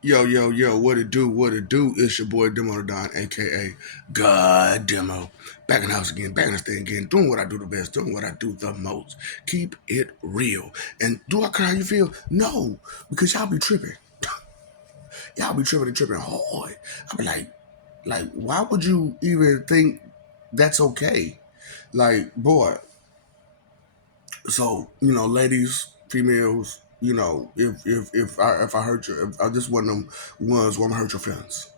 Yo, yo, yo, what it do? What it do? It's your boy Demo the Don, aka God Demo. Back in the house again, back in the thing again, doing what I do the best, doing what I do the most. Keep it real. And do I care how you feel? No, because y'all be tripping. Y'all be tripping and tripping hard. I be like, why would you even think that's okay? Like, boy, so ladies, females, if I hurt you, if I just one of them ones where I'm hurt your feelings.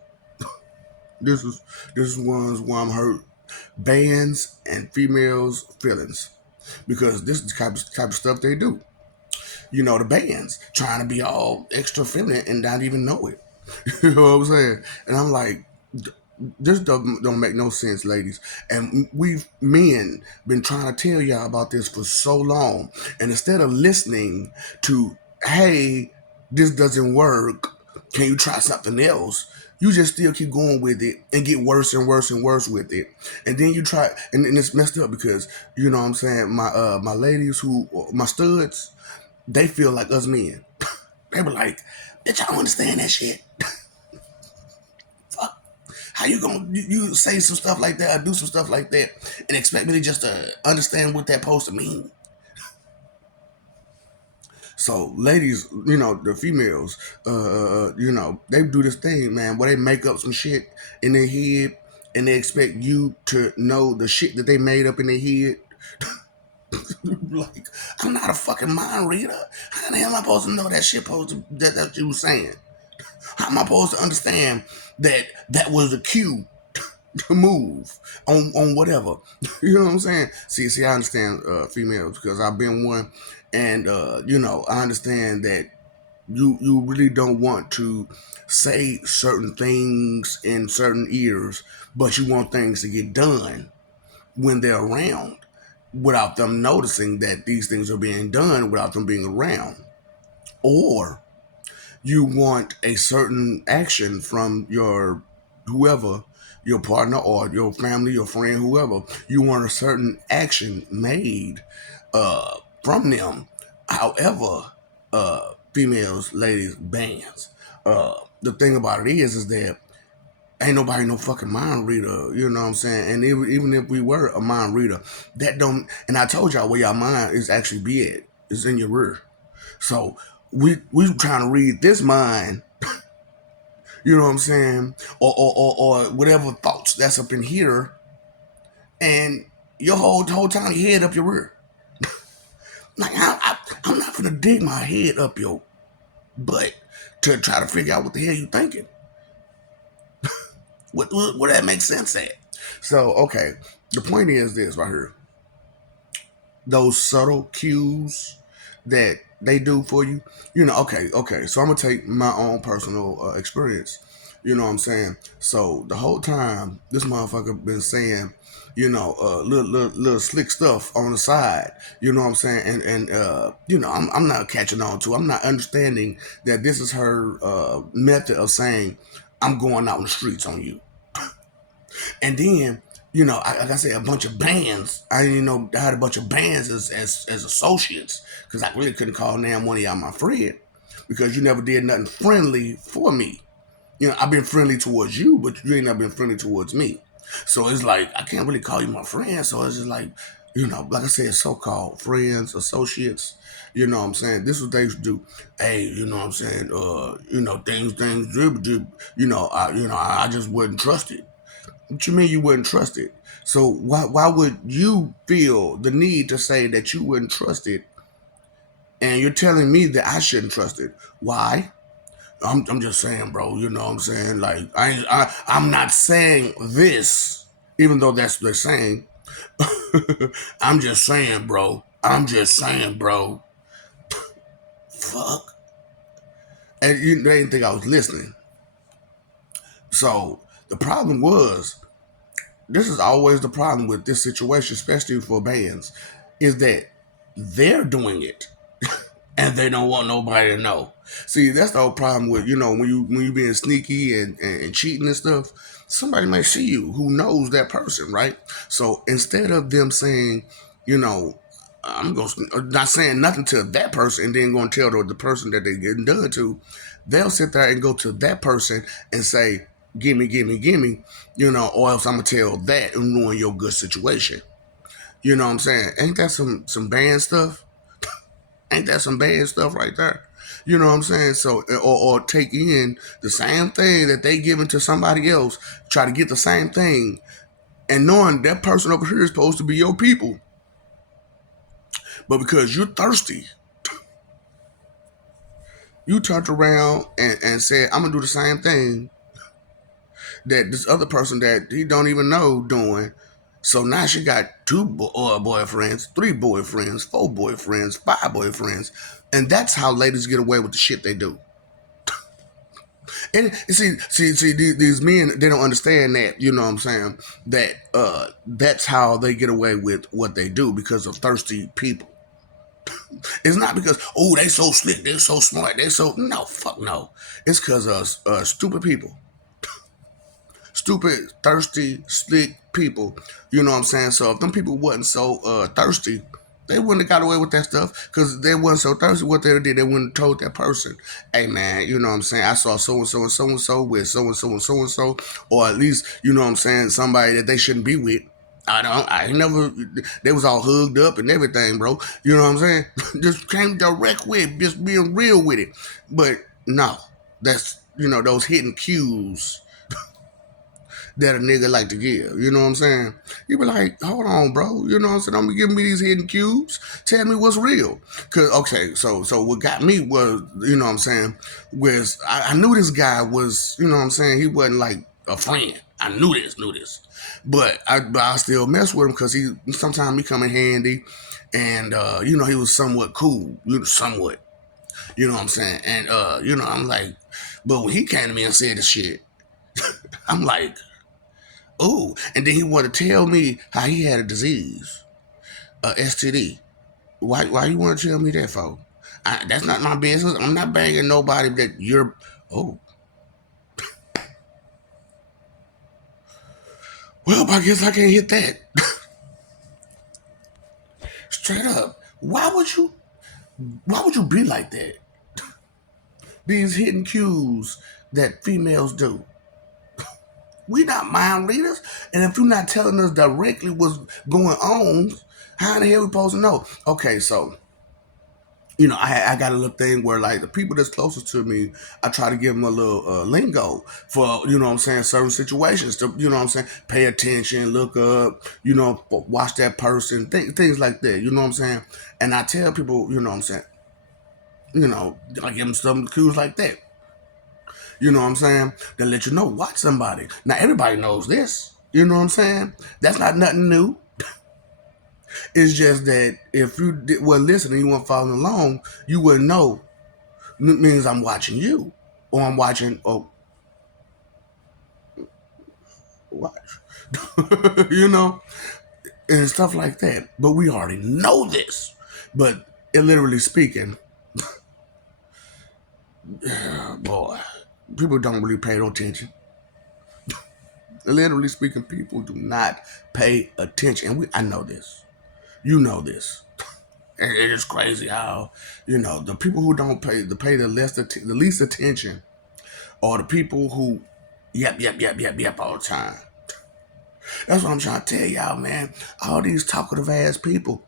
This is ones where I'm hurt bands and females' feelings because this is the type of stuff they do. The bands trying to be all extra feminine and not even know it. You know what I'm saying? And I'm like, this don't make no sense, ladies. And we've men been trying to tell y'all about this for so long, and instead of listening to, hey, this doesn't work, can you try something else? You just still keep going with it and get worse and worse and worse with it. And then you try, and it's messed up because you know what I'm saying. My ladies my studs, they feel like us men. They were like, bitch, I don't understand that shit. Fuck. How you gonna you say some stuff like that or do some stuff like that and expect me to just understand what that supposed to mean? So, ladies, the females, they do this thing, man, where they make up some shit in their head and they expect you to know the shit that they made up in their head. Like, I'm not a fucking mind reader. How the hell am I supposed to know that shit that you was saying? How am I supposed to understand that that was a cue to move on whatever? You know what I'm saying? See, I understand females because I've been one, and I understand that you really don't want to say certain things in certain ears, but you want things to get done when they're around without them noticing that these things are being done without them being around. Or you want a certain action from your whoever, your partner or your family, your friend, whoever. You want a certain action made from them. However, females, ladies, bands. The thing about it is that ain't nobody no fucking mind reader, you know what I'm saying? And even if we were a mind reader, that don't. And I told y'all where your mind is actually be at. It's in your rear. So we trying to read this mind, you know what I'm saying, or whatever thoughts that's up in here, and your whole time your head up your rear. Like I'm not gonna dig my head up your butt to try to figure out what the hell you thinking. What that makes sense at? So okay, the point is this right here: those subtle cues that they do for you. Okay. So I'm gonna take my own personal experience. You know what I'm saying? So the whole time this motherfucker been saying, little slick stuff on the side. You know what I'm saying? And I'm not catching on to. I'm not understanding that this is her method of saying I'm going out in the streets on you. And then, like I said, a bunch of bands. I didn't even know I had a bunch of bands as associates because I really couldn't call damn one of y'all my friend because you never did nothing friendly for me. I've been friendly towards you, but you ain't never been friendly towards me. So it's like I can't really call you my friend. So it's just like, like I said, so-called friends, associates. You know what I'm saying? This is what they used to do. Hey, you know what I'm saying? Things, I just wasn't trusted. What you mean you wouldn't trust it? So why would you feel the need to say that you wouldn't trust it, and you're telling me that I shouldn't trust it? Why? I'm just saying, bro. You know what I'm saying? Like I'm not saying this, even though that's what they're saying. I'm just saying, bro. I'm just saying, bro. Fuck. And they didn't think I was listening. So the problem was, this is always the problem with this situation, especially for bands, is that they're doing it and they don't want nobody to know. See, that's the whole problem with when you being sneaky and cheating and stuff. Somebody might see you who knows that person, right? So instead of them saying, you know, I'm gonna not saying nothing to that person and then gonna tell the person that they getting done to. They'll sit there and go to that person and say, "Gimme, gimme, gimme," or else I'm gonna tell that and ruin your good situation. You know what I'm saying? Ain't that some bad stuff? Ain't that some bad stuff right there? You know what I'm saying? So, or take in the same thing that they giving to somebody else, try to get the same thing, and knowing that person over here is supposed to be your people, but because you're thirsty, you turned around and said, "I'm gonna do the same thing that this other person that he don't even know doing." So now she got two boyfriends, three boyfriends, four boyfriends, five boyfriends, and that's how ladies get away with the shit they do. And see, these men, they don't understand that. You know what I'm saying? That that's how they get away with what they do because of thirsty people. It's not because they so slick, they're so smart, they're so no fuck no. It's because of stupid people, stupid, thirsty, slick people. You know what I'm saying? So if them people wasn't so thirsty, they wouldn't have got away with that stuff because they wasn't so thirsty. What they did, they wouldn't have told that person, "Hey man, you know what I'm saying? I saw so and so and so and so with so and so and so and so," or at least you know what I'm saying, somebody that they shouldn't be with. I ain't never. They was all hugged up and everything, bro. You know what I'm saying? Just came direct with, just being real with it. But no, that's those hidden cues that a nigga like to give. You know what I'm saying? You be like, hold on, bro. You know what I'm saying? Don't be giving me these hidden cues. Tell me what's real. Cause okay, so what got me was, you know what I'm saying, was I knew this guy was, you know what I'm saying, he wasn't like a friend. I knew this. But I still mess with him because he sometimes he come in handy and he was somewhat cool. Somewhat. You know what I'm saying? And I'm like, but when he came to me and said this shit, I'm like, oh, and then he wanted to tell me how he had a disease, STD. Why you want to tell me that for? That's not my business. I'm not banging nobody that you're. Oh, well, I guess I can't hit that. Straight up. Why would you be like that? These hidden cues that females do. We not mind readers, and if you're not telling us directly what's going on, how the hell we supposed to know? Okay, so I got a little thing where like the people that's closest to me, I try to give them a little lingo for what I'm saying, certain situations. To what I'm saying, pay attention, look up, watch that person, things like that. You know what I'm saying, and I tell people, what I'm saying, I give them some cues like that. You know what I'm saying? They let you know, watch somebody. Now everybody knows this. You know what I'm saying? That's not nothing new. It's just that if you were listening, you weren't following along, you wouldn't know. It means I'm watching you, or I'm watching. Oh, watch, and stuff like that. But we already know this. But literally speaking, boy, people don't really pay no attention. Literally speaking, people do not pay attention, and I know this. You know this. And it is crazy how the people who don't pay the least attention are the people who yep all the time. That's what I'm trying to tell y'all, man. All these talkative ass people.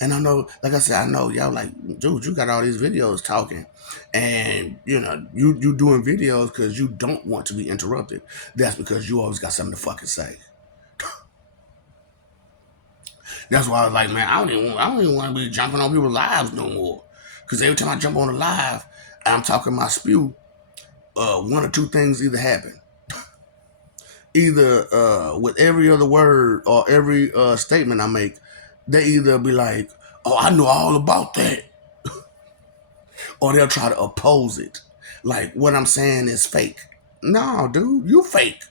And I know, like I said, I know y'all like, dude, you got all these videos talking, and you doing videos because you don't want to be interrupted. That's because you always got something to fucking say. That's why I was like, man, I don't even want to be jumping on people's lives no more. Because every time I jump on a live, I'm talking my spew. One or two things either happen. Either with every other word or every statement I make, they either be like, "Oh, I know all about that," or they'll try to oppose it. Like what I'm saying is fake. No, dude, you fake.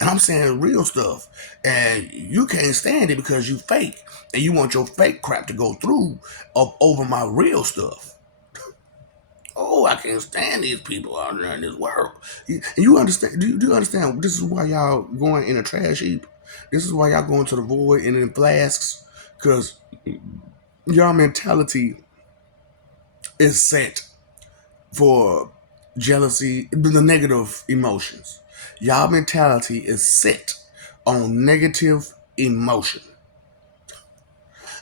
And I'm saying real stuff. And you can't stand it because you fake. And you want your fake crap to go through over my real stuff. Oh, I can't stand these people out there in this world. You understand? Do you understand? This is why y'all going in a trash heap. This is why y'all going to the void and in flasks. Because your mentality is set for jealousy, the negative emotions. Y'all mentality is set on negative emotion.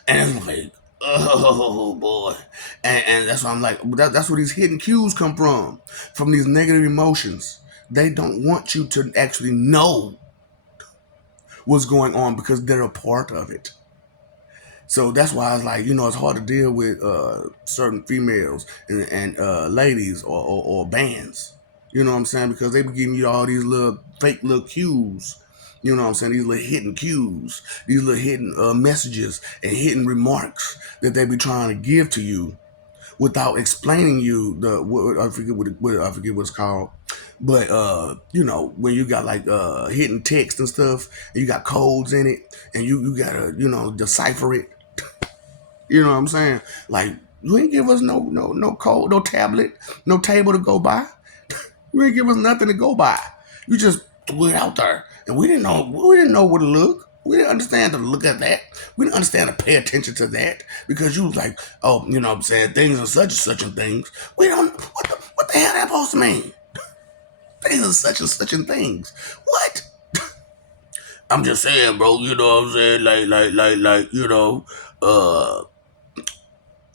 And it's like, oh boy. And that's why I'm like, that's where these hidden cues come from these negative emotions. They don't want you to actually know what's going on because they're a part of it. So that's why it's like, it's hard to deal with certain females and ladies or bands. You know what I'm saying? Because they be giving you all these little fake little cues. You know what I'm saying? These little hidden cues, these little hidden messages and hidden remarks that they be trying to give to you without explaining you I forget I forget what it's called. But when you got like hidden text and stuff, and you got codes in it, and you gotta decipher it. You know what I'm saying? Like, you ain't give us no code, no tablet, no table to go by. You ain't give us nothing to go by. You just threw it out there, and we didn't know where to look. We didn't understand to look at that. We didn't understand to pay attention to that because you was like, oh, you know what I'm saying, things are such and such and things. We don't what the hell that supposed to mean? Things are such and such and things. What? I'm just saying, bro. You know what I'm saying? Uh,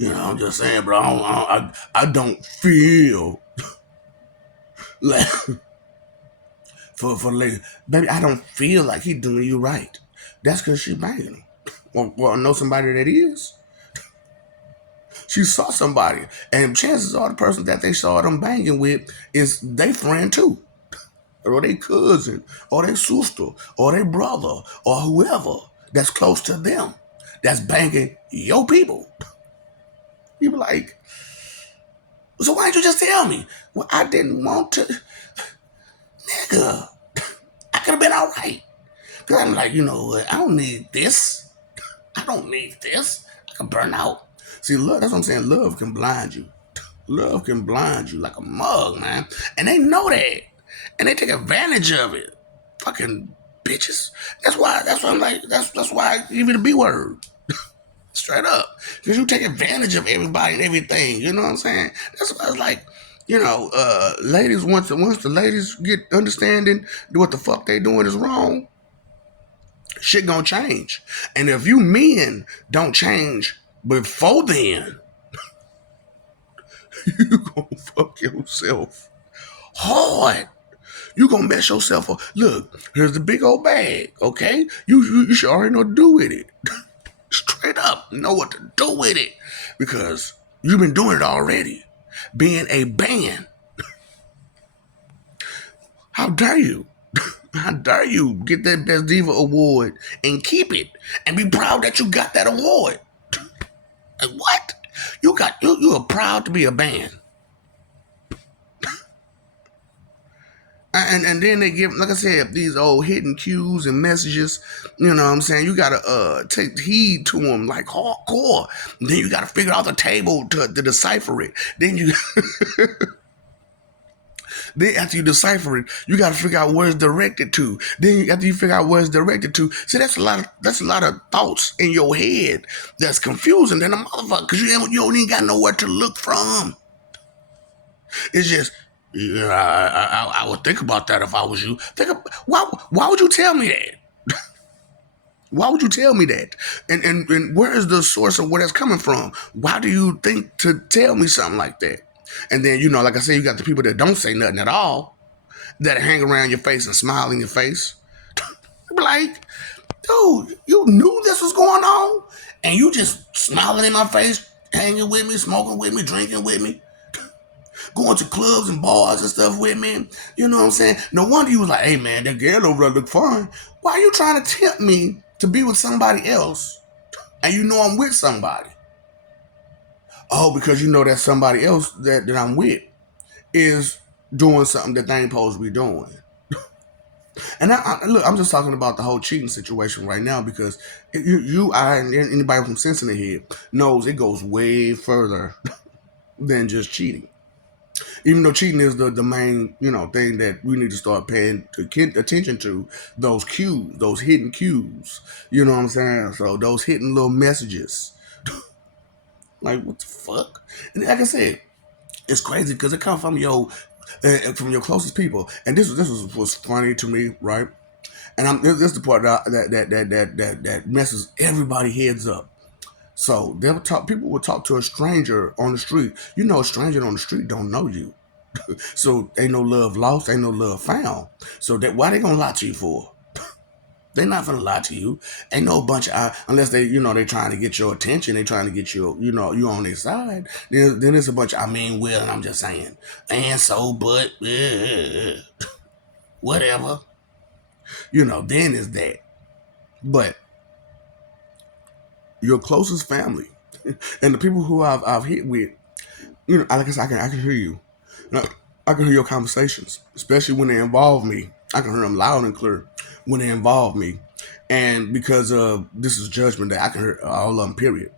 I'm just saying, bro. I don't feel like for lady, baby. I don't feel like he doing you right. That's because she banging him. Well, I know somebody that is. She saw somebody, and chances are the person that they saw them banging with is they friend too, or they cousin, or their sister, or their brother, or whoever that's close to them that's banging your people. You be like, so why didn't you just tell me? Well, I didn't want to. Nigga, I could have been all right. Because I'm like, you know what? I don't need this. I don't need this. I can burn out. See, love, that's what I'm saying. Love can blind you. Love can blind you like a mug, man. And they know that. And they take advantage of it. Fucking bitches. That's why I'm like, that's why I give you the B word. Straight up. Because you take advantage of everybody and everything. You know what I'm saying? That's why it's like, ladies, once the ladies get understanding what the fuck they doing is wrong, shit gonna change. And if you men don't change before then, you gonna fuck yourself hard. You gonna mess yourself up. Look, here's the big old bag, okay? You should already know what to do with it. Straight up, know what to do with it. Because you've been doing it already. Being a band. How dare you? How dare you get that Best Diva award and keep it and be proud that you got that award? Like, what? You are proud to be a band. And then they give, like I said, these old hidden cues and messages. You know what I'm saying? You gotta take heed to them like hardcore. And then you gotta figure out the table to decipher it. Then you Then after you decipher it, you got to figure out where it's directed to. Then after you figure out where it's directed to, see that's a lot of thoughts in your head that's confusing than a motherfucker because you don't even got nowhere to look from. It's just I would think about that if I was you. Why would you tell me that? Why would you tell me that? And where is the source of where that's coming from? Why do you think to tell me something like that? And then, like I said, you got the people that don't say nothing at all, that hang around your face and smile in your face. Be like, dude, you knew this was going on? And you just smiling in my face, hanging with me, smoking with me, drinking with me, going to clubs and bars and stuff with me. You know what I'm saying? No wonder you was like, hey man, that girl over there look fine. Why are you trying to tempt me to be with somebody else? And you know I'm with somebody. Oh, because you know that somebody else that I'm with is doing something that they ain't supposed to be doing. And look, I'm just talking about the whole cheating situation right now because I, and anybody from sense in the head knows it goes way further than just cheating. Even though cheating is the main thing that we need to start paying attention to, those cues, those hidden cues. You know what I'm saying? So those hidden little messages, like what the fuck? And like I said, it's crazy because it comes from your closest people. And was funny to me, right? And this is the part that messes everybody heads up. So they'll talk. People will talk to a stranger on the street. You know, a stranger on the street don't know you. So ain't no love lost, ain't no love found. So that why they gonna lie to you for? They not gonna lie to you. Ain't no bunch of unless they trying to get your attention. They trying to get you on their side. Then it's a bunch of I mean well, and I'm just saying. And so, but whatever. Then is that. But your closest family and the people who I've hit with, like I said, I can hear you. I can hear your conversations, especially when they involve me. I can hear them loud and clear when they involve me, and because this is Judgment Day, I can hear all of them. Period.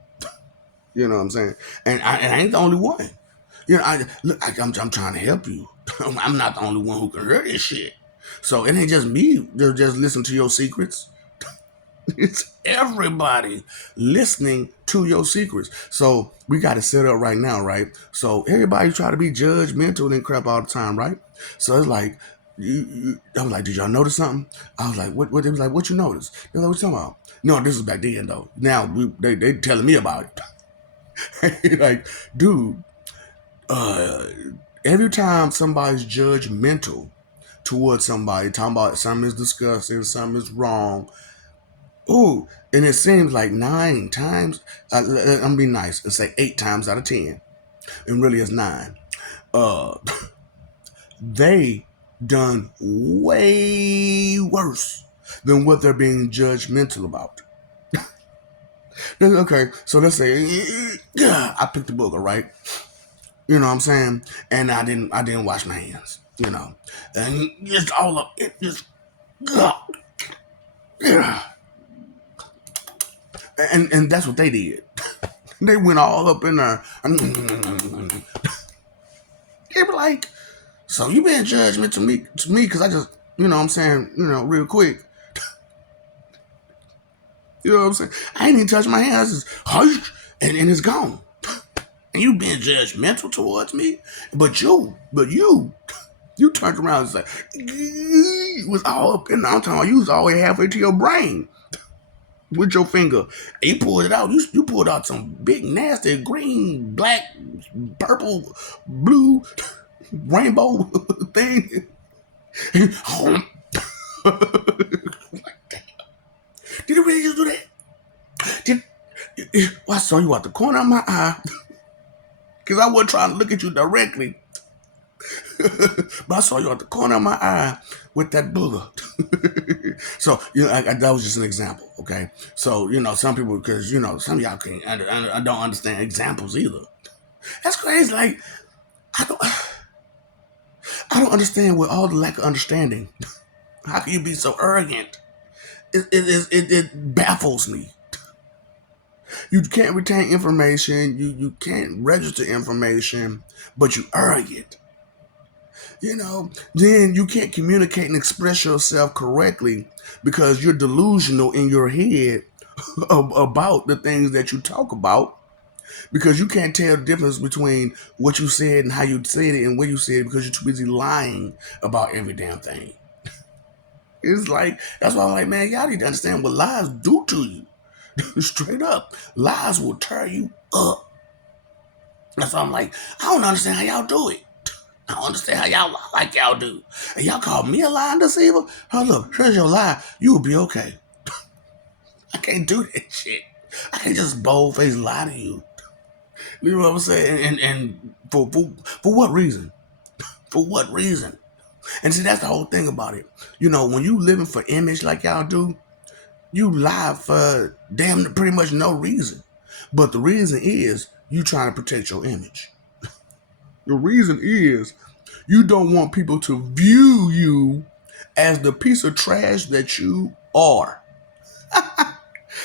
You know what I'm saying? And I ain't the only one. I'm trying to help you. I'm not the only one who can hear this shit. So it ain't just me. They'll just listen to your secrets. It's everybody listening to your secrets. So we got to set up right now, right? So everybody try to be judgmental and crap all the time, right? So it's like, I was like, did y'all notice something? I was like, what? They was like, what you notice? They was like, what you talking about? No, this is back then though. Now they telling me about it. Like, dude, every time somebody's judgmental towards somebody, talking about something is disgusting, something is wrong. Ooh, and it seems like 9 times. I'm being nice. Let's say 8 times out of 10, and really it's 9. Uh, they done way worse than what they're being judgmental about. Okay, so let's say, yeah, I picked the booger, right? You know what I'm saying? And I didn't wash my hands. And just all of it, just, yeah. And that's what they did. They went all up in there. They were like, so you being judgmental to me because I just, you know what I'm saying, real quick. You know what I'm saying? I ain't even touch my hands. Just, hush, and it's gone. And you being judgmental towards me. But you turned around and said, it was all up in there. I'm talking about you was all the way halfway to your brain with your finger. And you pulled it out. You pulled out some big, nasty green, black, purple, blue, rainbow thing. Did you really just do that? I saw you out the corner of my eye. Because I wasn't trying to look at you directly. But I saw you out the corner of my eye with that booger. So, that was just an example, okay? So, some people, because, some of y'all I don't understand examples either. That's crazy. Like, I don't understand with all the lack of understanding. How can you be so arrogant? It baffles me. You can't retain information. You can't register information, but you arrogant. Then you can't communicate and express yourself correctly because you're delusional in your head about the things that you talk about because you can't tell the difference between what you said and how you said it and where you said it because you're too busy lying about every damn thing. It's like, that's why I'm like, man, y'all need to understand what lies do to you. Straight up. Lies will tear you up. That's why I'm like, I don't understand how y'all do it. I don't understand how y'all lie like y'all do. And y'all call me a lying deceiver? Oh, look, here's your lie. You will be okay. I can't do that shit. I can't just bold-faced lie to you. You know what I'm saying? And for what reason? For what reason? And see, that's the whole thing about it. When you living for image like y'all do, you lie for damn pretty much no reason. But the reason is you trying to protect your image. The reason is you don't want people to view you as the piece of trash that you are.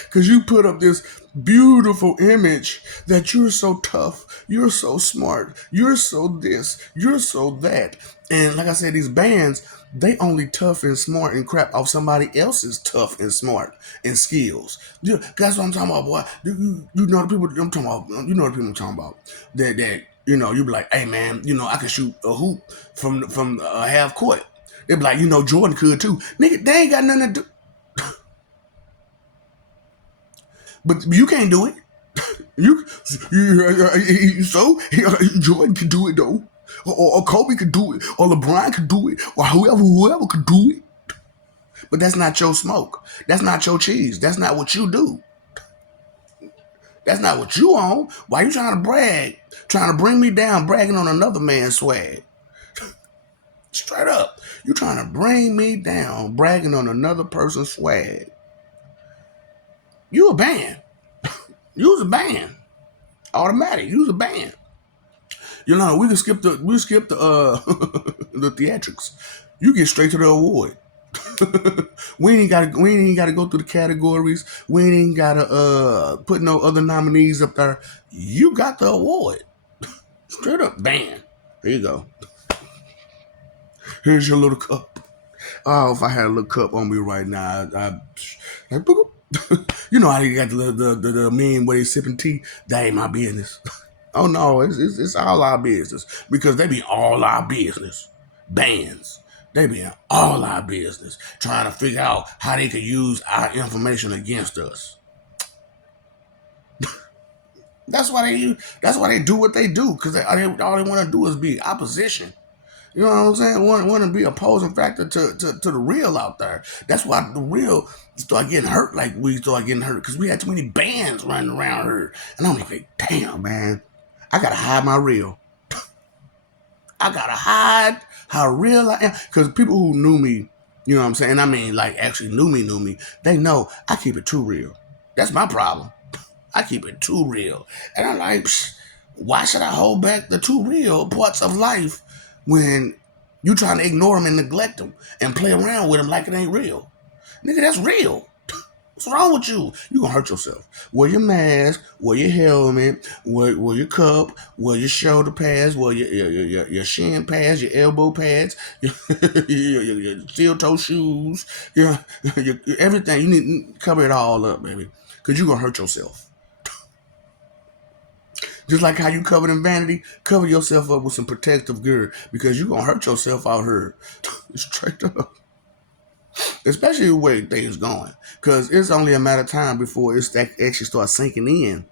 Because you put up this beautiful image that you're so tough, you're so smart, you're so this, you're so that. And like I said, these bands, they only tough and smart and crap off somebody else's tough and smart and skills. Yeah, that's what I'm talking about, boy. You know the people I'm talking about. You know the people I'm talking about. That you be like, hey man, I can shoot a hoop from half court. They be like, Jordan could too. Nigga, they ain't got nothing to do. But you can't do it. So Jordan can do it though, or Kobe could do it, or LeBron could do it, or whoever could do it. But that's not your smoke. That's not your cheese. That's not what you do. That's not what you own. Why you trying to brag? Trying to bring me down, bragging on another man's swag. Straight up. You trying to bring me down, bragging on another person's swag. You a band. You was a band. Automatic. You was a band. We can skip the the theatrics. You get straight to the award. we ain't gotta go through the categories. We ain't gotta put no other nominees up there. You got the award. Straight up bam. Here you go. Here's your little cup. Oh, if I had a little cup on me right now, you know how you got the meme where they sipping tea? That ain't my business. Oh no, it's all our business because they be all our business. Bands, they be in all our business trying to figure out how they could use our information against us. That's why they do what they do because all they want to do is be opposition. You know what I'm saying? Want to be opposing factor to the real out there. That's why the real start getting hurt like we start getting hurt because we had too many bands running around here. And I'm like, damn, man, I gotta hide my real. I gotta hide how real I am. Because people who knew me, you know what I'm saying? I mean, like actually knew me, they know I keep it too real. That's my problem. I keep it too real. And I'm like, why should I hold back the too real parts of life when you trying to ignore them and neglect them and play around with them like it ain't real? Nigga, that's real. What's wrong with you? You gonna hurt yourself. Wear your mask, wear your helmet, wear your cup, wear your shoulder pads, wear your shin pads, your elbow pads, your steel toe shoes, your everything. You need to cover it all up, baby, because you gonna hurt yourself. Just like how you covered in vanity, cover yourself up with some protective gear because you're going to hurt yourself out here. Straight up. Especially the way things going. Because it's only a matter of time before it actually starts sinking in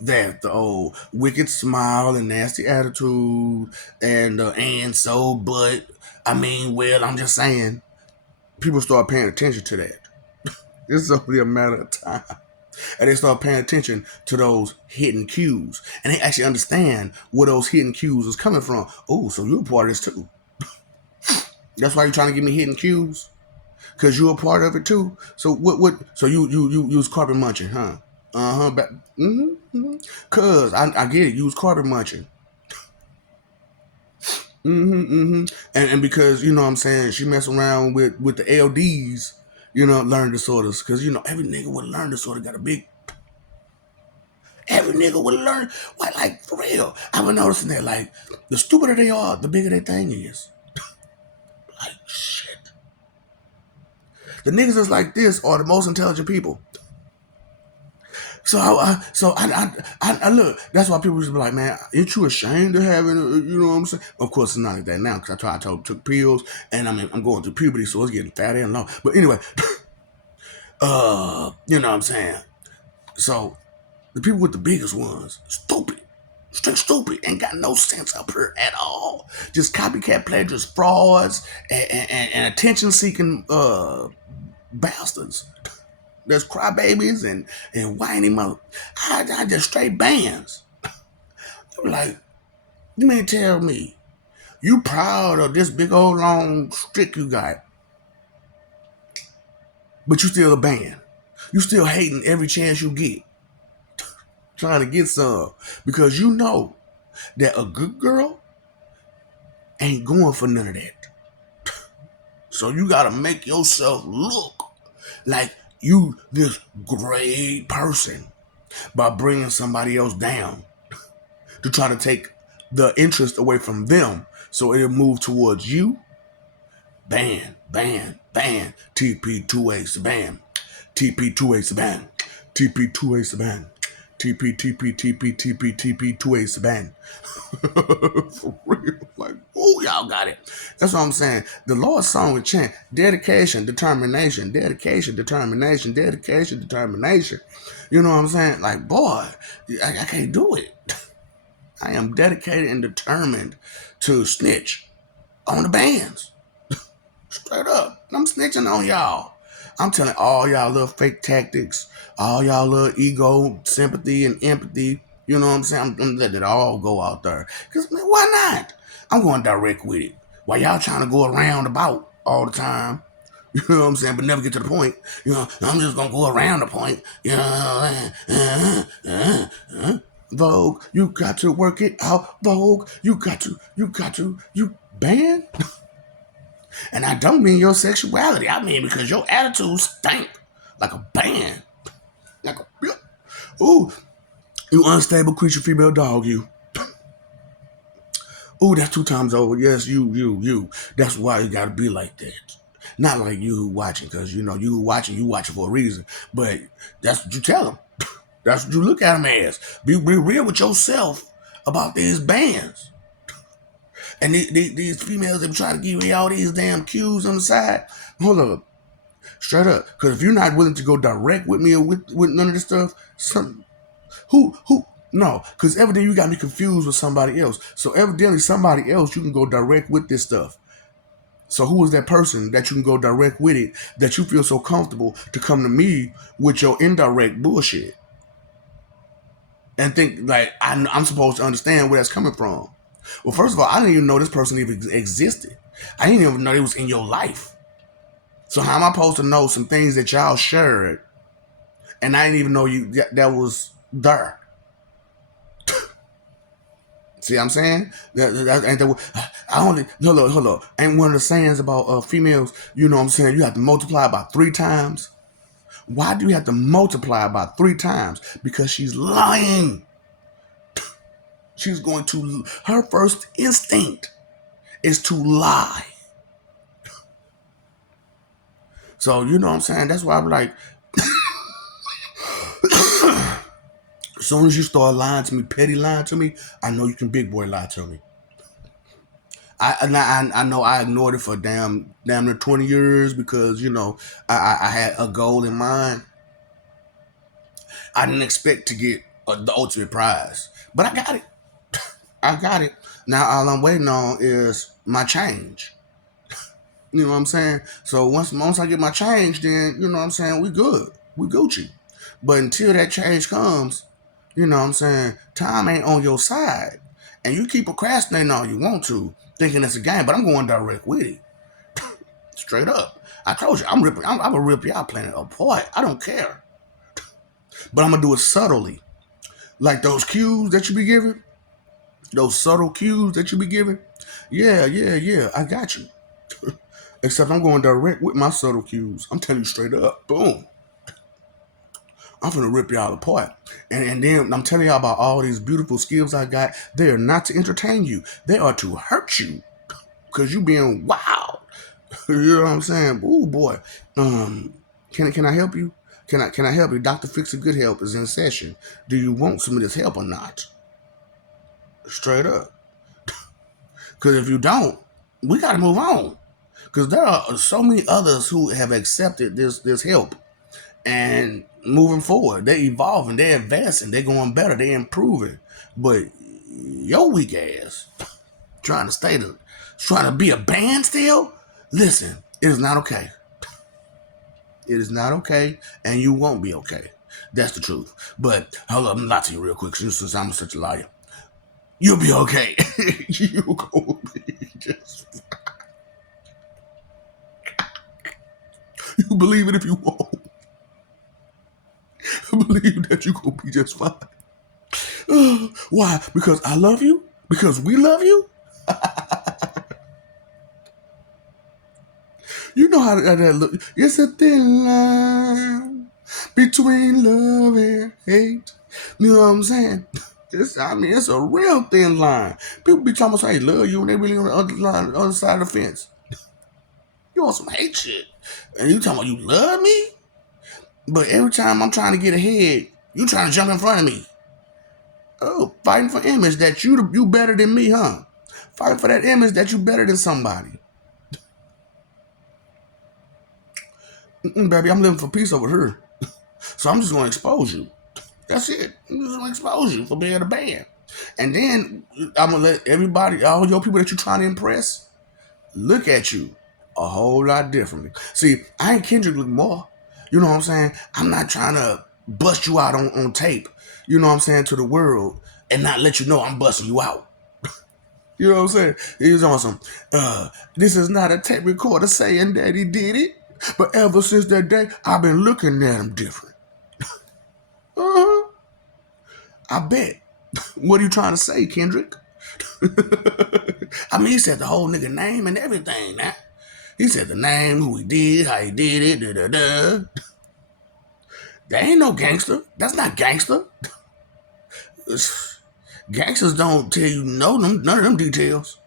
that the old wicked smile and nasty attitude and so, but, I mean, well, I'm just saying, people start paying attention to that. It's only a matter of time. And they start paying attention to those hidden cues. And they actually understand where those hidden cues is coming from. Oh, so you're a part of this too. That's why you're trying to give me hidden cues? Because you're a part of it too. So so you use carpet munching, huh? Uh-huh. Cause I get it, you was carpet munching. And because, you know what I'm saying, she mess around with the LDs, learning disorders. Cause every nigga with a learning disorder got a big. Every nigga would learn. Why, like, for real. I've been noticing that, like, the stupider they are, the bigger their thing is. Like, shit. The niggas that's like this are the most intelligent people. So I look. That's why people used to be like, man, ain't you ashamed of having, you know what I'm saying? Of course, it's not like that now because I took pills, and I'm going through puberty, so it's getting fatter and long. But anyway, you know what I'm saying? So the people with the biggest ones, stupid. Straight stupid. Ain't got no sense up here at all. Just copycat pledges, frauds, and attention-seeking bastards. There's crybabies and whiny mother. I just straight bands. You like, you may tell me, you proud of this big old long stick you got, but you still a band. You still hating every chance you get. Trying to get some. Because you know that a good girl ain't going for none of that. So you gotta make yourself look like you this great person by bringing somebody else down to try to take the interest away from them so it'll move towards you. Ban, ban, ban. TP 2A Saban. TP 2A Saban. TP 2A Saban. TP TP TP TP TP 2A Saban. For real. Like, oh, y'all got it. That's what I'm saying. The Lord's song would chant dedication, determination, dedication, determination, dedication, determination. You know what I'm saying? Like, boy, I can't do it. I am dedicated and determined to snitch on the bands. Straight up. I'm snitching on y'all. I'm telling all y'all little fake tactics, all y'all little ego, sympathy, and empathy. You know what I'm saying? I'm letting it all go out there. Because, man, why not? I'm going direct with it. While y'all trying to go around about all the time. You know what I'm saying? But never get to the point. You know, I'm just going to go around the point. You know, Vogue, you got to work it out. Vogue, you got to, you ban? And I don't mean your sexuality. I mean because your attitude stink like a band. Like a, ooh, you unstable creature, female dog, you. Ooh, that's 2 times over. Yes, you. That's why you gotta be like that. Not like you who watching, because you know you watching for a reason. But that's what you tell them. That's what you look at them as. Be real with yourself about these bands. And these females that try to give you all these damn cues on the side. Hold up. Straight up. Because if you're not willing to go direct with me or with none of this stuff, who, no. Because evidently you got me confused with somebody else. So evidently somebody else you can go direct with this stuff. So who is that person that you can go direct with it, that you feel so comfortable to come to me with your indirect bullshit? And think like I'm supposed to understand where that's coming from. Well, first of all, I didn't even know this person even existed. I didn't even know it was in your life. So how am I supposed to know some things that y'all shared, and I didn't even know that was there? See what I'm saying? That ain't that. I only hold up. Ain't one of the sayings about females. You know what I'm saying? You have to multiply by 3 times. Why do you have to multiply by 3 times? Because she's lying. She's going to. Her first instinct is to lie. So you know what I'm saying? That's why I'm like, as soon as you start lying to me, petty lying to me, I know you can big boy lie to me. I know I ignored it for damn near 20 years because you know I had a goal in mind. I didn't expect to get the ultimate prize, but I got it. I got it. Now all I'm waiting on is my change. You know what I'm saying? So once I get my change, then you know what I'm saying, we good. We Gucci. But until that change comes, you know what I'm saying, time ain't on your side. And you keep procrastinating all you want to, thinking it's a game, but I'm going direct with it. Straight up. I told you, I'm gonna rip y'all planet apart. I don't care. But I'm gonna do it subtly. Like those cues that you be giving, those subtle cues that you be giving. Yeah, I got you. Except I'm going direct with my subtle cues. I'm telling you straight up. Boom. I'm gonna rip y'all apart. And then I'm telling y'all about all these beautiful skills I got. They are not to entertain you. They are to hurt you. Cause you being wild. You know what I'm saying? Ooh boy. Can I help you? Can I help you? Dr. Fix a Good Help is in session. Do you want some of this help or not? Straight up. Cause if you don't, we gotta move on. Because there are so many others who have accepted this help and moving forward. They're evolving, they're advancing, they're going better, they're improving. But your weak ass trying to be a band still? Listen, it is not okay. It is not okay, and you won't be okay. That's the truth. But hold up, I'm lie to you real quick since I'm such a liar. You'll be okay. You'll be just. You believe it if you want. Believe that you're gonna be just fine. Why? Because I love you? Because we love you? You know how that look. It's a thin line between love and hate. You know what I'm saying? It's a real thin line. People be talking about, hey, love you, and they really on the other line, the other side of the fence. You want some hate shit. And you talking about you love me? But every time I'm trying to get ahead, you trying to jump in front of me. Oh, fighting for image that you better than me, huh? Fighting for that image that you better than somebody. Baby, I'm living for peace over here. So I'm just going to expose you. That's it. I'm just going to expose you for being a band. And then I'm going to let everybody, all your people that you're trying to impress, look at you a whole lot differently. See, I ain't Kendrick Lamar. You know what I'm saying? I'm not trying to bust you out on tape, you know what I'm saying, to the world and not let you know I'm busting you out. You know what I'm saying? He was on some, this is not a tape recorder saying that he did it, but ever since that day, I've been looking at him different. Uh-huh. I bet. What are you trying to say, Kendrick? I mean, he said the whole nigga name and everything, now. He said the name, who he did, how he did it, da-da-da. That ain't no gangster. That's not gangster. Gangsters don't tell you none of them details.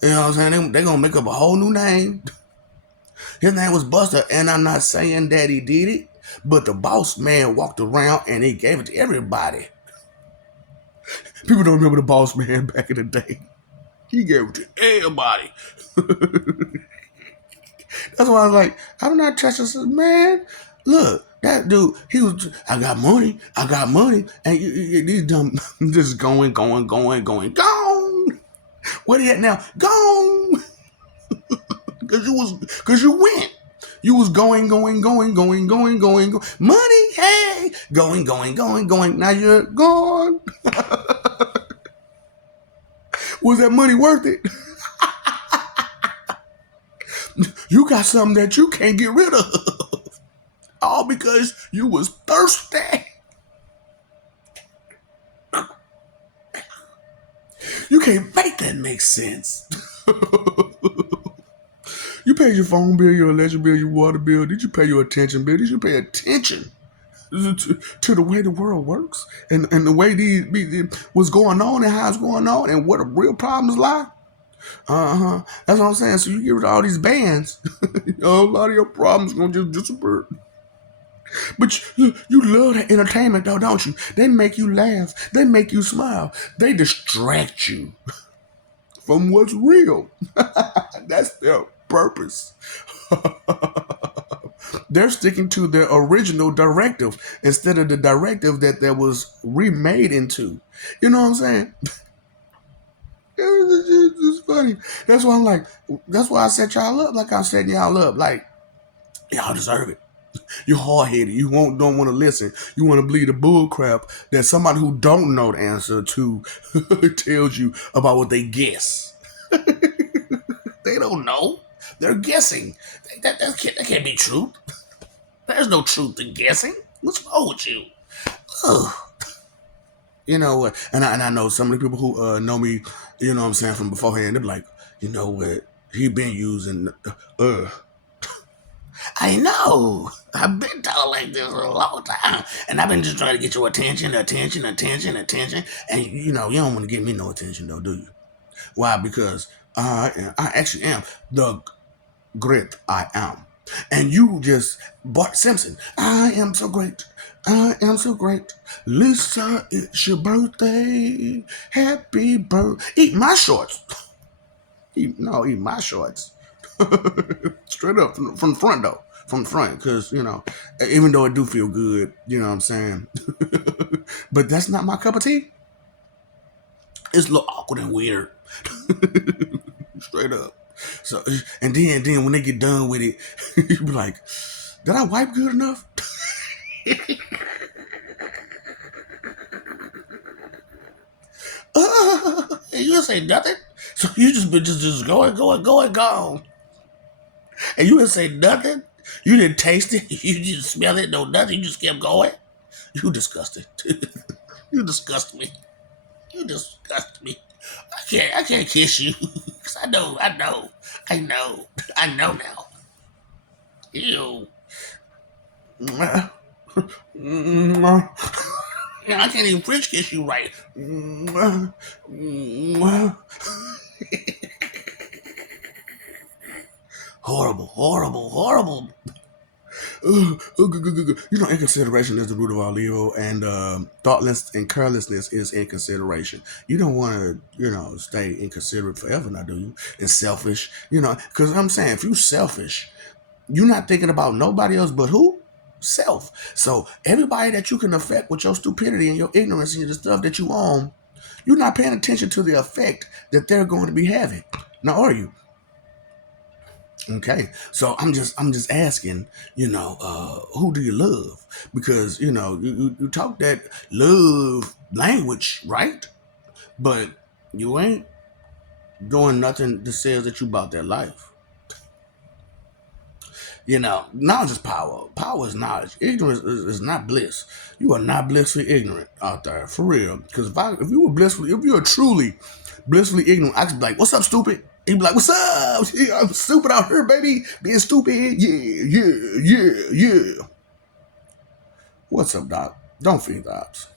You know what I'm saying? They gonna make up a whole new name. His name was Buster, and I'm not saying that he did it, but the boss man walked around and he gave it to everybody. People don't remember the boss man back in the day. He gave it to everybody. That's why I was like, I'm not touching this, man. Look, that dude, I got money, and these dumb just going. Where they at now? Gone. Cause you went. You was going. Money, hey, going. Now you're gone. Was that money worth it? You got something that you can't get rid of. All because you was thirsty. You can't make that make sense. You pay your phone bill, your electric bill, your water bill. Did you pay your attention bill? Did you pay attention to the way the world works and the way what's going on and how it's going on and where the real problems lie? That's what I'm saying. So you get rid of all these bands, a lot of your problems gonna just disappear. But you love that entertainment though, don't you? They make you laugh. They make you smile. They distract you from what's real. That's their purpose. They're sticking to their original directive instead of the directive that was remade into. You know what I'm saying? It's funny. That's why I'm like, that's why I set y'all up like I'm setting y'all up. Like, y'all deserve it. You're hard-headed. You don't want to listen. You want to believe the bull crap that somebody who don't know the answer to tells you about what they guess. They don't know. They're guessing. That can't be truth. There's no truth in guessing. What's wrong with you? Ugh. You know what? And I know some of the people who know me, you know what I'm saying, from beforehand, they're like, you know what? He been using, I know. I've been talking like this for a long time. And I've been just trying to get your attention. And, you know, you don't want to give me no attention, though, do you? Why? Because I actually am the great I am. And you just Bart Simpson. I am so great. I am so great. Lisa, it's your birthday. Happy birthday. Eat my shorts. Eat my shorts. Straight up from the front, though. From the front, because, you know, even though it do feel good, you know what I'm saying? But that's not my cup of tea. It's a little awkward and weird. Straight up. So, and then when they get done with it, you be like, did I wipe good enough? And you say nothing. So you just been just going. And you didn't say nothing. You didn't taste it. You just smell it. No nothing. You just kept going. You disgusted. You disgust me. You disgust me. I can't kiss you. Cause I know now. Ew. I can't even French kiss you right. Horrible, horrible, horrible. Inconsideration is the root of all evil, and thoughtless and carelessness is inconsideration. You don't want to, stay inconsiderate forever, now do you? And selfish, because I'm saying if you selfish, you're not thinking about nobody else but who? Self. So everybody that you can affect with your stupidity and your ignorance and the stuff that you own, you're not paying attention to the effect that they're going to be having. Now, are you? Okay, so I'm just asking, who do you love? Because you talk that love language, right? But you ain't doing nothing that says that you about their life. Knowledge is power. Power is knowledge. Ignorance is not bliss. You are not blissfully ignorant out there, for real. Because if you were blissfully, if you were truly blissfully ignorant, I could be like, "What's up, stupid?" He'd be like, "What's up? Yeah, I'm stupid out here, baby. Being stupid. Yeah, yeah, yeah, yeah." What's up, Doc? Don't feed the ops.